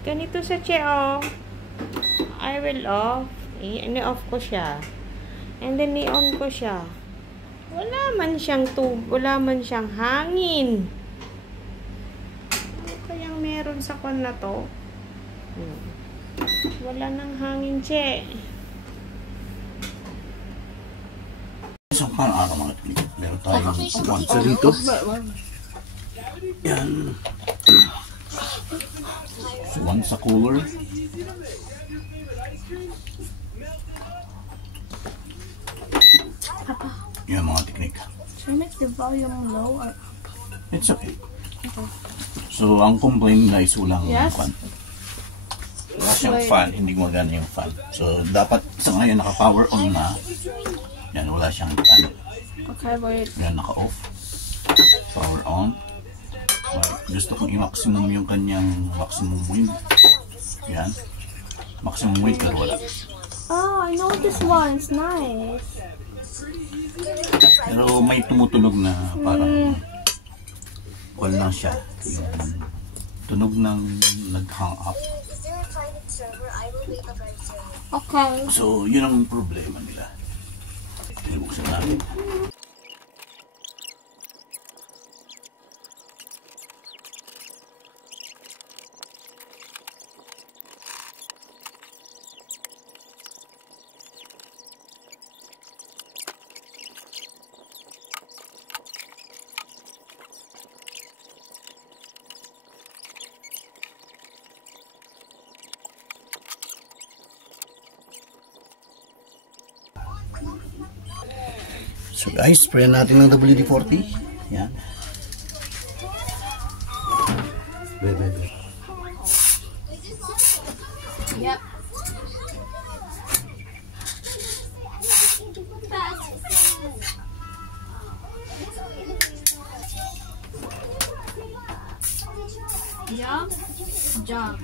Ganito sa che, oh. I will off. Ini-off ko siya. And then, i-on ko siya. Wala man siyang wala man siyang hangin. Ano kayang meron sa kwan na to? Wala nang hangin, che. So, paano araw mga technique? Meron tayong sponsor dito. Yan. So, one sa cooler. Yan mga technique. Should I make the volume low or up? It's okay. So, ang complaint na isulang fan. Wala siyang fan, hindi gumagana yung fan. So, dapat sa ngayon naka-power on na. Yan, wala siyang fan. Okay, wait. Yan, naka-off. Power on. Gusto kong i-maximum yung kanyang maximum wind. Yan. Maximum wind pero wala. Oh, I know this one. It's nice. Pero may tumutunog na parang wala lang siya. Yung tunog ng nag-hang up. Okay. So, yun ang problema nila. Tinibuksan natin. So guys, spray natin ng WD-40. Yan. Bebe. Yep. Jump. Jump.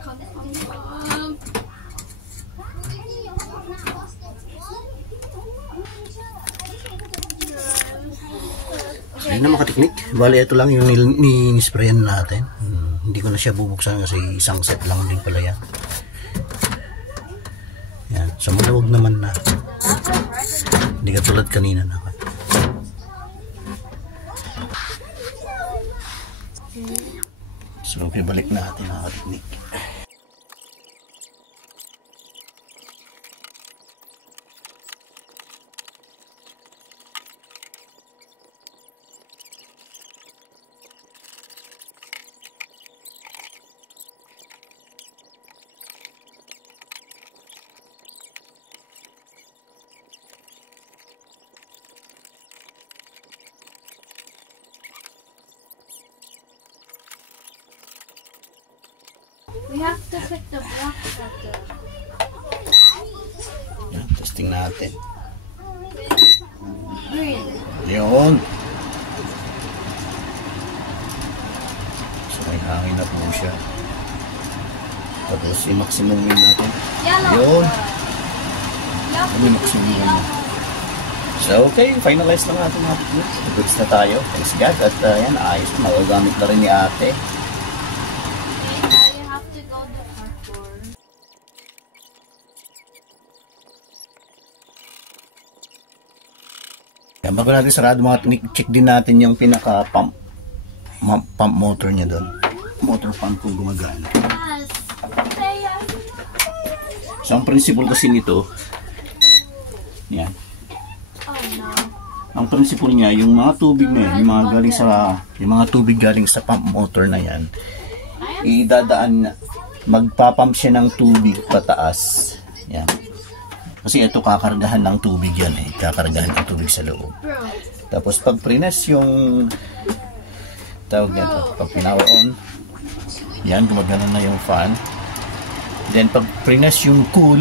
Come. Ayun na mga teknik. Bali, ito lang yung ni-sprayan natin. Hindi ko na siya bubuksan kasi isang set lang din pala yan. Yan. So, malawag naman na. Hindi ka tulad kanina na. So, ibalik natin mga teknik. We have to put the block after. Yan, testing natin. Green. Yun. So, may hangin na po siya. Tapos, i-maximum win natin. Yellow. Yun. Yellow. Ano yung maximum win na? So, okay. Finalize lang natin mga techniques. Goods na tayo. Thanks God. At yan, ayos. Magagamit na rin ni ate. Bago natin sarado mga check din natin yung pinaka pump motor niya doon. Motor pump kung gumagana. So ang principle kasi nito, yan. Ang principle niya, yung mga tubig na yan, yung mga tubig galing sa pump motor na yan, idadaan, magpapump siya ng tubig pataas. Yan. Kasi ito kakargahan ng tubig yan eh. Kakargahan ng tubig sa loob. Tapos pag prines yung tawag nito, pag pinower on, yan, gumagana na yung fan. Then pag prines yung cool,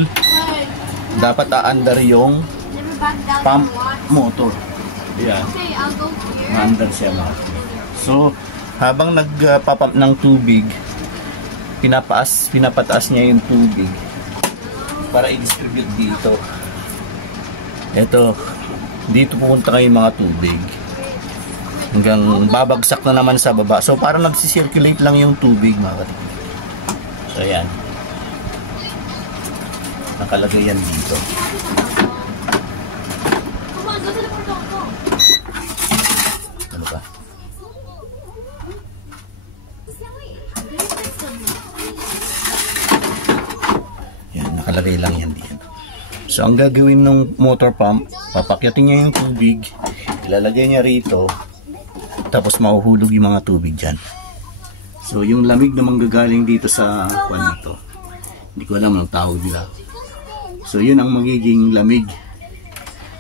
dapat aandar yung pump motor. Yan. Maandar siya mga. So, habang nagpapump ng tubig, pinapataas niya yung tubig para i-distribute dito. Ito, dito pupunta kayo mga tubig. hanggang babagsak na naman sa baba. So parang nagsisirculate lang yung tubig mga katiknik. So yan. Nakalagay yan dito. Come on, go to the portal. Go. Ano ba? Yan, nakalagay lang yan dito. So ang gagawin ng motor pump, papakyatin niya yung tubig, ilalagay niya rito, tapos mahuhulog yung mga tubig dyan. So yung lamig na manggagaling dito sa kwan nito, hindi ko alam anong tawag nila. So yun ang magiging lamig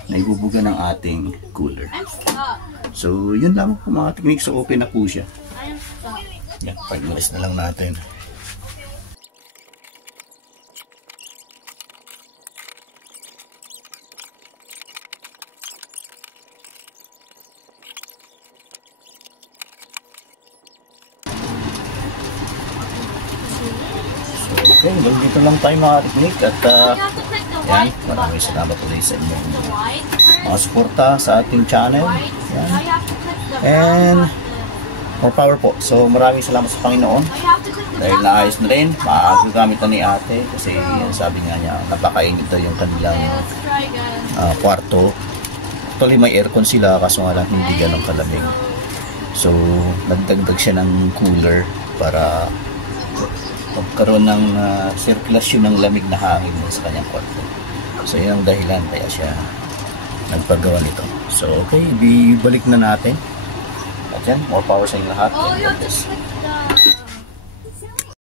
na ibubuga ng ating cooler. I'm stuck. So yun lang po mga technique. So open na po siya. I'm stuck. Yan, pag-ilis na lang natin. Okay, dito lang tayo mga technique at You have to click the yan, white maraming button. salamat ulit sa inyo The white. mga suporta sa ating channel. White. Yan. Now you have to click the And brown button. more power po. So maraming salamat sa Panginoon Now you have to click the dahil brown naayos na rin, magagamit na ni ate kasi sabi nga niya napakainit daw yung kanilang Okay, let's try again. kwarto. Actually may aircon sila kaso nga lang hindi ganun kalamig. So nagdagdag siya ng cooler para magkaroon ng sirkulasyon ng lamig na hangin sa kanyang kwarto. So yun ang dahilan kaya siya nagpagawa nito. So okay, ibalik na natin. At yan, more power sa inyo lahat. Oh, you have to click the